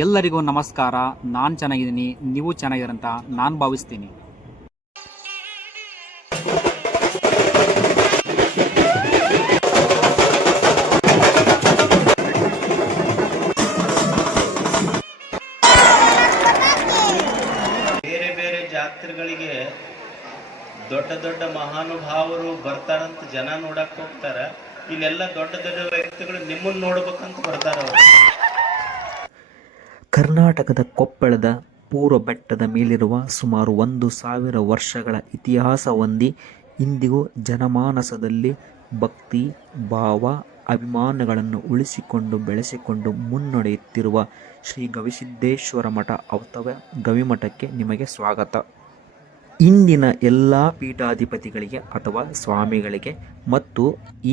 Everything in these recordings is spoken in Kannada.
ಎಲ್ಲರಿಗೂ ನಮಸ್ಕಾರ. ನಾನು ಚೆನ್ನಾಗಿದ್ದೀನಿ, ನೀವು ಚೆನ್ನಾಗಿರಂತ ನಾನು ಭಾವಿಸ್ತೀನಿ. ಬೇರೆ ಬೇರೆ ಜಾತ್ರೆಗಳಿಗೆ ದೊಡ್ಡ ದೊಡ್ಡ ಮಹಾನುಭಾವರು ಬರ್ತಾರಂತ ಜನ ನೋಡಕ್ ಹೋಗ್ತಾರ. ಇಲ್ಲೆಲ್ಲ ದೊಡ್ಡ ದೊಡ್ಡ ವ್ಯಕ್ತಿಗಳು ನಿಮ್ಮನ್ನು ನೋಡ್ಬೇಕಂತ ಬರ್ತಾರ. ಕರ್ನಾಟಕದ ಕೊಪ್ಪಳದ ಪೂರ್ವ ಬೆಟ್ಟದ ಮೇಲಿರುವ ಸುಮಾರು 1,000 ವರ್ಷಗಳ ಇತಿಹಾಸ ಹೊಂದಿ ಇಂದಿಗೂ ಜನಮಾನಸದಲ್ಲಿ ಭಕ್ತಿ ಭಾವ ಅಭಿಮಾನಗಳನ್ನು ಉಳಿಸಿಕೊಂಡು ಬೆಳೆಸಿಕೊಂಡು ಮುನ್ನಡೆಯುತ್ತಿರುವ ಶ್ರೀ ಗವಿಸಿದ್ದೇಶ್ವರ ಮಠ ಅಥವಾ ಗವಿಮಠಕ್ಕೆ ನಿಮಗೆ ಸ್ವಾಗತ. ಇಂದಿನ ಎಲ್ಲ ಪೀಠಾಧಿಪತಿಗಳಿಗೆ ಅಥವಾ ಸ್ವಾಮಿಗಳಿಗೆ ಮತ್ತು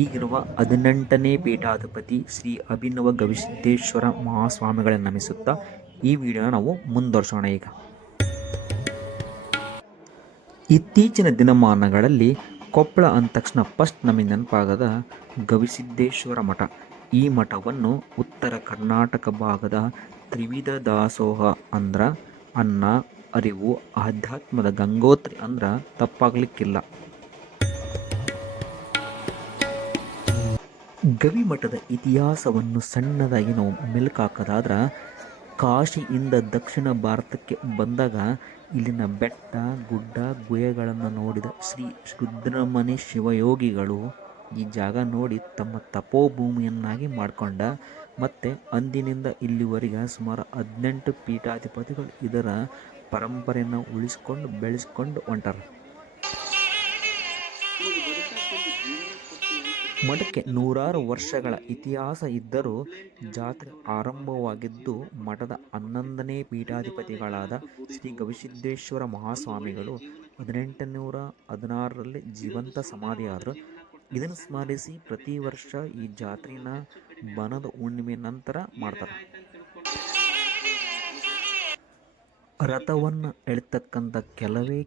ಈಗಿರುವ 18ನೇ ಪೀಠಾಧಿಪತಿ ಶ್ರೀ ಅಭಿನವ ಗವಿಸಿದ್ದೇಶ್ವರ ಮಹಾಸ್ವಾಮಿಗಳನ್ನು ನಮಿಸುತ್ತಾ ಈ ವಿಡಿಯೋನ ನಾವು ಮುಂದುವರ್ಸೋಣ. ಈಗ ಇತ್ತೀಚಿನ ದಿನಮಾನಗಳಲ್ಲಿ ಕೊಪ್ಪಳ ಅಂದ ತಕ್ಷಣ ಫಸ್ಟ್ ನಮಗೆ ನೆನಪಾಗದ ಗವಿಸಿದ್ದೇಶ್ವರ ಮಠ. ಈ ಮಠವನ್ನು ಉತ್ತರ ಕರ್ನಾಟಕ ಭಾಗದ ತ್ರಿವಿಧ ದಾಸೋಹ ಅಂದ್ರ ಅನ್ನ ಅರಿವು ಆಧ್ಯಾತ್ಮದ ಗಂಗೋತ್ರಿ ಅಂದ್ರ ತಪ್ಪಾಗ್ಲಿಕ್ಕಿಲ್ಲ. ಗವಿಮಠದ ಇತಿಹಾಸವನ್ನು ಸಣ್ಣದಾಗಿ ನಾವು ಮೆಲುಕಾಕೋದಾದ್ರೆ, ಕಾಶಿಯಿಂದ ದಕ್ಷಿಣ ಭಾರತಕ್ಕೆ ಬಂದಾಗ ಇಲ್ಲಿನ ಬೆಟ್ಟ ಗುಡ್ಡ ಗುಹೆಗಳನ್ನು ನೋಡಿದ ಶ್ರೀ ರುದ್ರಮುನಿ ಶಿವಯೋಗಿಗಳು ಈ ಜಾಗ ನೋಡಿ ತಮ್ಮ ತಪೋಭೂಮಿಯನ್ನಾಗಿ ಮಾಡಿಕೊಂಡ. ಮತ್ತು ಅಂದಿನಿಂದ ಇಲ್ಲಿವರೆಗೆ ಸುಮಾರು 18 ಪೀಠಾಧಿಪತಿಗಳು ಇದರ ಪರಂಪರೆಯನ್ನು ಉಳಿಸ್ಕೊಂಡು ಬೆಳೆಸ್ಕೊಂಡು ಹೊಂಟಾರ. ಮಠಕ್ಕೆ 100 ವರ್ಷಗಳ ಇತಿಹಾಸ ಇದ್ದರೂ ಜಾತ್ರೆ ಆರಂಭವಾಗಿದ್ದು ಮಠದ 11ನೇ ಪೀಠಾಧಿಪತಿಗಳಾದ ಶ್ರೀ ಗವಿಸಿದ್ದೇಶ್ವರ ಮಹಾಸ್ವಾಮಿಗಳು 1816ರಲ್ಲಿ ಜೀವಂತ ಸಮಾಧಿಯಾದರು. ಇದನ್ನು ಸ್ಮರಿಸಿ ಪ್ರತಿ ವರ್ಷ ಈ ಜಾತ್ರೆನ ಬನದ ಹುಣ್ಣಿಮೆ ನಂತರ ಮಾಡ್ತಾರೆ. ರಥವನ್ನು ಎಳಿತಕ್ಕಂಥ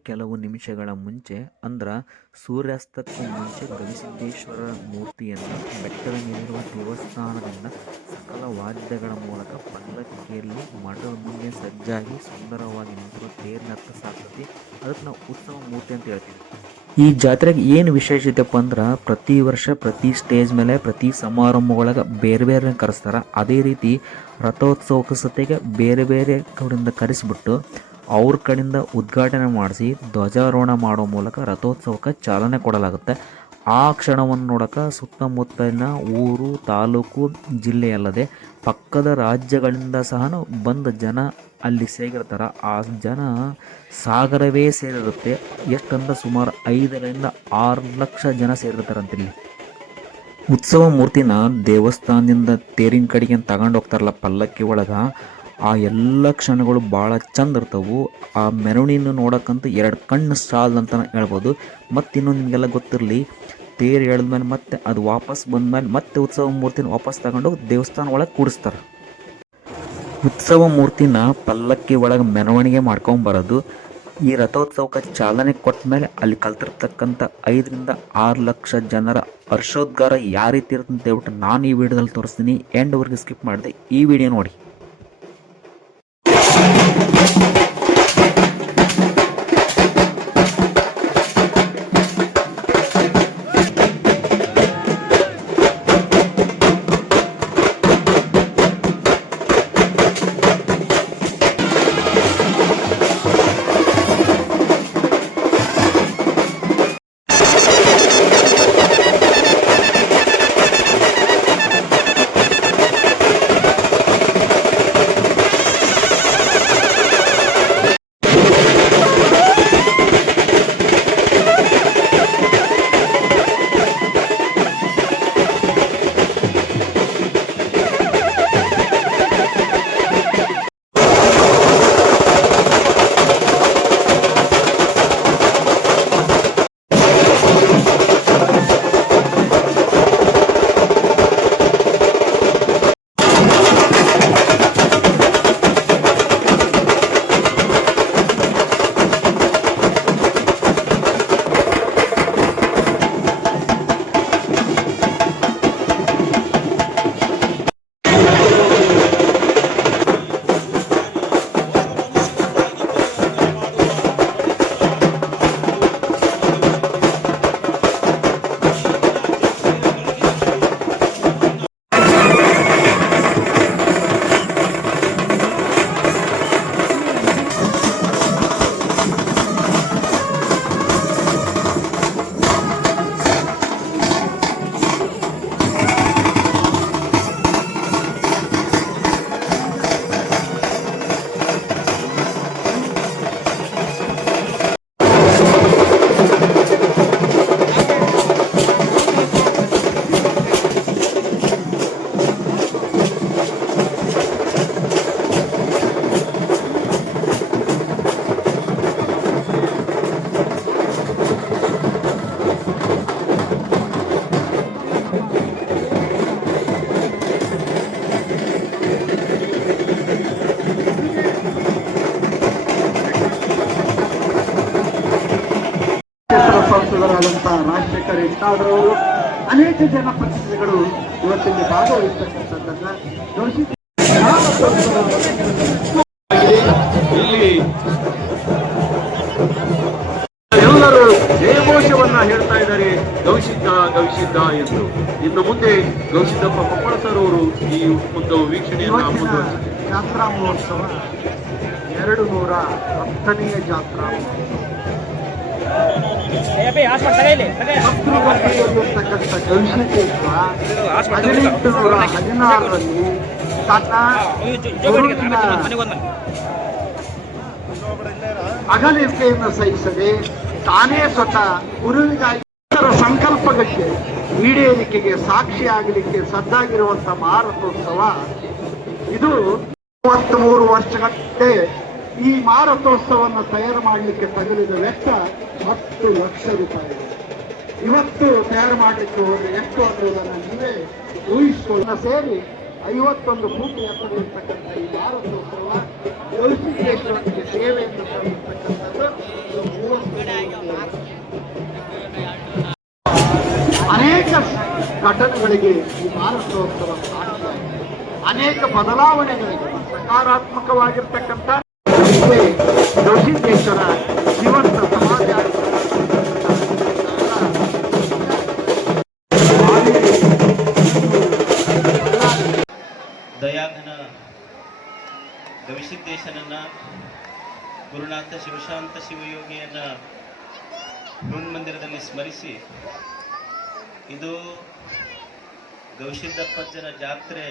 ಕೆಲವು ನಿಮಿಷಗಳ ಮುಂಚೆ ಅಂದ್ರೆ ಸೂರ್ಯಾಸ್ತಕ್ಕೂ ಮುಂಚೆ ಗವಿಸಿದ್ದೇಶ್ವರರ ಮೂರ್ತಿಯನ್ನು ಬೆಟ್ಟದ ಮೇಲಿರುವ ದೇವಸ್ಥಾನದಿಂದ ಸಕಲ ವಾದ್ಯಗಳ ಮೂಲಕ ಪಲ್ಲಕ್ಕಿಯಲ್ಲಿ ಮಠದ ಮುಂದೆ ಸಜ್ಜಾಗಿ ಸುಂದರವಾಗಿ ನಿಂತಿರುವ ತೇರಿನತ್ತ ಸಾಕ್ತತಿ. ಅದಕ್ಕೆ ನಾವು ಉತ್ಸವ ಮೂರ್ತಿ ಅಂತ ಹೇಳ್ತೀವಿ. ಈ ಜಾತ್ರೆಗೆ ಏನು ವಿಶೇಷತೆಪ್ಪ ಅಂದ್ರೆ ಪ್ರತಿ ವರ್ಷ ಪ್ರತಿ ಸ್ಟೇಜ್ ಮೇಲೆ ಪ್ರತಿ ಸಮಾರಂಭಗಳಿಗೆ ಬೇರೆ ಬೇರೆ ಕರೆಸ್ತಾರೆ. ಅದೇ ರೀತಿ ರಥೋತ್ಸವಕ್ಕೆ ಸತೆಗೆ ಬೇರೆ ಬೇರೆ ಕಡೆಯಿಂದ ಕರೆಸಿಬಿಟ್ಟು ಅವ್ರ ಕಡೆಯಿಂದ ಉದ್ಘಾಟನೆ ಮಾಡಿಸಿ ಧ್ವಜಾರೋಹಣ ಮಾಡೋ ಮೂಲಕ ರಥೋತ್ಸವಕ್ಕೆ ಚಾಲನೆ ಕೊಡಲಾಗುತ್ತೆ. ಆ ಕ್ಷಣವನ್ನು ನೋಡೋಕೆ ಸುತ್ತಮುತ್ತಲಿನ ಊರು ತಾಲೂಕು ಜಿಲ್ಲೆಯಲ್ಲದೆ ಪಕ್ಕದ ರಾಜ್ಯಗಳಿಂದ ಸಹ ಬಂದ ಜನ ಅಲ್ಲಿ ಸೇರಿರ್ತಾರೆ. ಆ ಜನ ಸಾಗರವೇ ಸೇರಿರುತ್ತೆ. ಎಷ್ಟಂದ್ರೆ ಸುಮಾರು 5ರಿಂದ 6 ಲಕ್ಷ ಜನ ಸೇರಿರ್ತಾರಂತಿಲ್ಲಿ. ಉತ್ಸವ ಮೂರ್ತಿನ ದೇವಸ್ಥಾನದಿಂದ ತೇರಿನ ಕಡೆಗೆ ತಗೊಂಡು ಹೋಗ್ತಾರಲ್ಲ ಪಲ್ಲಕ್ಕಿ ಒಳಗೆ, ಆ ಎಲ್ಲ ಕ್ಷಣಗಳು ಭಾಳ ಚಂದ ಇರ್ತವೆ. ಆ ಮೆರವಣಿಯನ್ನು ನೋಡೋಕ್ಕಂತೂ 2 ಕಣ್ಣು ಸಾಲದು ಅಂತಲೇ ಹೇಳ್ಬೋದು. ಮತ್ತು ಇನ್ನೊಂದು ನಿಮಗೆಲ್ಲ ಗೊತ್ತಿರಲಿ, ತೇರು ಎಳೆದ್ಮೇಲೆ ಮತ್ತೆ ಅದು ವಾಪಸ್ ಬಂದಮೇಲೆ ಮತ್ತೆ ಉತ್ಸವ ಮೂರ್ತಿನ ವಾಪಸ್ ತಗೊಂಡು ದೇವಸ್ಥಾನ ಒಳಗೆ ಕೂಡಿಸ್ತಾರೆ. ಉತ್ಸವ ಮೂರ್ತಿನ ಪಲ್ಲಕ್ಕಿ ಒಳಗೆ ಮೆರವಣಿಗೆ ಮಾಡ್ಕೊಂಬರೋದು. ಈ ರಥೋತ್ಸವಕ್ಕೆ ಚಾಲನೆ ಕೊಟ್ಟ ಮೇಲೆ ಅಲ್ಲಿ ಕಲ್ತಿರ್ತಕ್ಕಂಥ 5ರಿಂದ 6 ಲಕ್ಷ ಜನರ ಹರ್ಷೋದ್ಗಾರ ಯಾವ ರೀತಿ ಇರುತ್ತೆ ಅಂತ ಹೇಳ್ಬಿಟ್ಟು ನಾನು ಈ ವಿಡಿಯೋದಲ್ಲಿ ತೋರಿಸ್ತೀನಿ. ಎಂಡ್ವರೆಗೆ ಸ್ಕಿಪ್ ಮಾಡಿದೆ ಈ ವಿಡಿಯೋ ನೋಡಿ. ಆದಂಥ ರಾಜಶೇಖರ್ ಇಂತಾದ್ರವರು ಅನೇಕ ಜನಪ್ರತಿನಿಧಿಗಳು ಇವತ್ತಿಲ್ಲಿ ಭಾಗವಹಿಸ್ತಕ್ಕಂಥದ್ದನ್ನ ಗಮನಿಸಿದ್ದೀವಿ. ಇಲ್ಲಿ ಎಲ್ಲರೂ ಜಯಘೋಷವನ್ನ ಹೇಳ್ತಾ ಇದ್ದಾರೆ, ಗವಿಸಿದ್ಧ ಗವಿಸಿದ್ಧ ಎಂದು. ಇನ್ನು ಮುಂದೆ ಗವಿಸಿದ್ದಪ್ಪ ಕೊಪ್ಪಳ ಸರ್ ಅವರು ಈ ಒಂದು ವೀಕ್ಷಣೆಯನ್ನ ಮುಂದುವರಿಸಿದ್ದಾರೆ. ಜಾತ್ರಾ ಮಹೋತ್ಸವ 210ನೇ ಜಾತ್ರಾ ಗವಿಸಿದ್ದೇಶ್ವರ 1816ರಲ್ಲಿ ತನ್ನ ಅಗಲಿಕೆಯನ್ನು ಸಹಿಸದೆ ತಾನೇ ಸ್ವತಃ ಗುರುವಿಗಾಗಿ ಸಂಕಲ್ಪಕ್ಕೆ ಈಡೇರಿಕೆಗೆ ಸಾಕ್ಷಿಯಾಗಲಿಕ್ಕೆ ಸಜ್ಜಾಗಿರುವಂತ ಮಾರಥೋತ್ಸವ ಇದು 33 ವರ್ಷಗಟ್ಟೆ ಈ ಮಾರಥೋತ್ಸವವನ್ನು ತಯಾರು ಮಾಡಲಿಕ್ಕೆ ತಗಲಿದ ವೆಚ್ಚ 10 ಲಕ್ಷ ರೂಪಾಯಿ. ಇವತ್ತು ತಯಾರು ಮಾಡಲಿಕ್ಕೆ ಹೋದ್ರೆ ಎಷ್ಟು ಅನ್ನೋದನ್ನು ನೀವೇ ಊಹಿಸಿಕೊಳ್ಳ ಸೇರಿ 51 ಫೂಟ್ ಎತ್ತರ ಇರ್ತಕ್ಕಂಥ ಈ ಮಾರಥೋತ್ಸವ ಗವಿಸಿದ್ದೇಶ್ವರನಿಗೆ ಸೇವೆಯನ್ನು ಸಲ್ಲಿಸತಕ್ಕಂಥದ್ದು. ಅನೇಕ ಘಟನೆಗಳಿಗೆ ಈ ಮಾರಥೋತ್ಸವ ಸಾಕ್ಷಿಯಾಗಿದೆ. ಅನೇಕ ಬದಲಾವಣೆಗಳಿಗೆ ಸಕಾರಾತ್ಮಕವಾಗಿರ್ತಕ್ಕಂಥ ಗವಿಸಿದ್ದೇಶ್ವರ ಜೀವಂತ ಸಮಾಜ ದಯಾಘನ ಗವಿಸಿದ್ದೇಶನನ್ನ ಗುರುನಾಥ ಶಿವಶಾಂತ ಶಿವಯೋಗಿಯನ್ನ ಮಂದಿರದಲ್ಲಿ ಸ್ಮರಿಸಿ, ಇದು ಗವಿಸಿದ್ದಪ್ಪಜ್ಜನ ಜಾತ್ರೆ.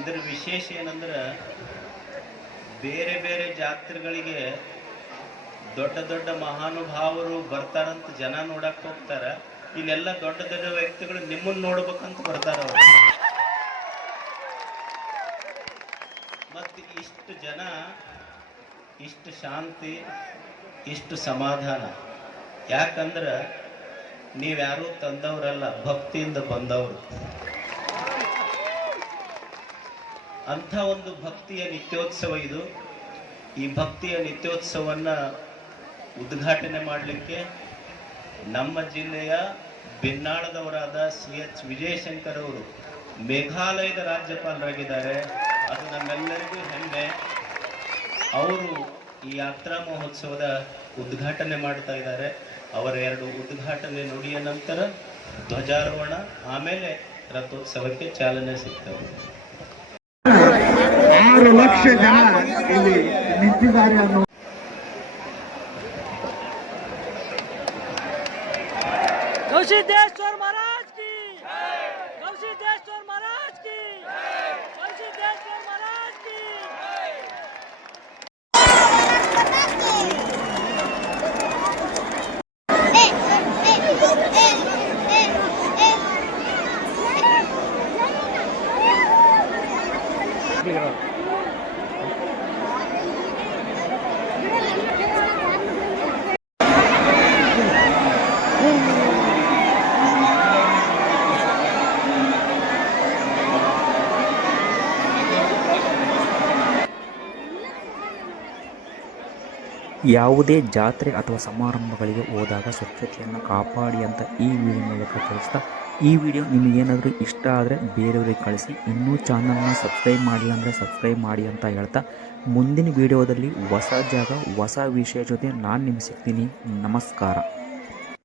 ಇದರ ವಿಶೇಷ ಏನಂದ್ರೆ ಬೇರೆ ಬೇರೆ ಜಾತ್ರೆಗಳಿಗೆ ದೊಡ್ಡ ದೊಡ್ಡ ಮಹಾನುಭಾವರು ಬರ್ತಾರಂತ ಜನ ನೋಡಕ್ ಹೋಗ್ತಾರ. ಇಲ್ಲೆಲ್ಲ ದೊಡ್ಡ ದೊಡ್ಡ ವ್ಯಕ್ತಿಗಳು ನಿಮ್ಮನ್ನ ನೋಡ್ಬೇಕಂತ ಬರ್ತಾರ ಅವರು. ಮತ್ತು ಇಷ್ಟು ಜನ, ಇಷ್ಟು ಶಾಂತಿ, ಇಷ್ಟು ಸಮಾಧಾನ. ಯಾಕಂದ್ರೆ ನೀವ್ಯಾರೂ ತಂದವರಲ್ಲ, ಭಕ್ತಿಯಿಂದ ಬಂದವರು. ಅಂಥ ಒಂದು ಭಕ್ತಿಯ ನಿತ್ಯೋತ್ಸವ ಇದು. ಈ ಭಕ್ತಿಯ ನಿತ್ಯೋತ್ಸವನ್ನ ಉದ್ಘಾಟನೆ ಮಾಡಲಿಕ್ಕೆ ನಮ್ಮ ಜಿಲ್ಲೆಯ ಬೆನ್ನಾಳದವರಾದ CH ವಿಜಯಶಂಕರ್ ಅವರು ಮೇಘಾಲಯದ ರಾಜ್ಯಪಾಲರಾಗಿದ್ದಾರೆ. ಅದು ನಮ್ಮೆಲ್ಲರಿಗೂ ಹೆಮ್ಮೆ. ಅವರು ಈ ಯಾತ್ರಾ ಮಹೋತ್ಸವದ ಉದ್ಘಾಟನೆ ಮಾಡ್ತಾ ಇದ್ದಾರೆ. ಅವರ 2 ಉದ್ಘಾಟನೆ ನುಡಿಯ ನಂತರ ಧ್ವಜಾರೋಹಣ, ಆಮೇಲೆ ರಥೋತ್ಸವಕ್ಕೆ ಚಾಲನೆ ಸಿಗ್ತವೆ. 6 ಲಕ್ಷ ಜನ ಇಲ್ಲಿ ನಿಂತಿದ್ದಾರೆ ಅನ್ನೋ ಗವಿಸಿದ್ದೇಶ್ವರ महाराज की, गविसिद्धेश्वर महाराज की, गविसिद्धेश्वर महाराज की। ಯಾವುದೇ ಜಾತ್ರೆ ಅಥವಾ ಸಮಾರಂಭಗಳಿಗೆ ಹೋದಾಗ ಸ್ವಚ್ಛತೆಯನ್ನು ಕಾಪಾಡಿ ಅಂತ ಈ ವಿಡಿಯೋ ಮೂಲಕ ತಿಳಿಸ್ತಾ, ಈ ವಿಡಿಯೋ ನಿಮಗೇನಾದರೂ ಇಷ್ಟ ಆದರೆ ಬೇರೆಯವ್ರಿಗೆ ಕಳಿಸಿ. ಇನ್ನೂ ಚಾನಲ್ನ ಸಬ್ಸ್ಕ್ರೈಬ್ ಮಾಡಿಲ್ಲ ಅಂದರೆ ಸಬ್ಸ್ಕ್ರೈಬ್ ಮಾಡಿ ಅಂತ ಹೇಳ್ತಾ, ಮುಂದಿನ ವಿಡಿಯೋದಲ್ಲಿ ಹೊಸ ಜಾಗ ಹೊಸ ವಿಷಯ ಜೊತೆ ನಾನು ನಿಮಗೆ ಸಿಗ್ತೀನಿ. ನಮಸ್ಕಾರ.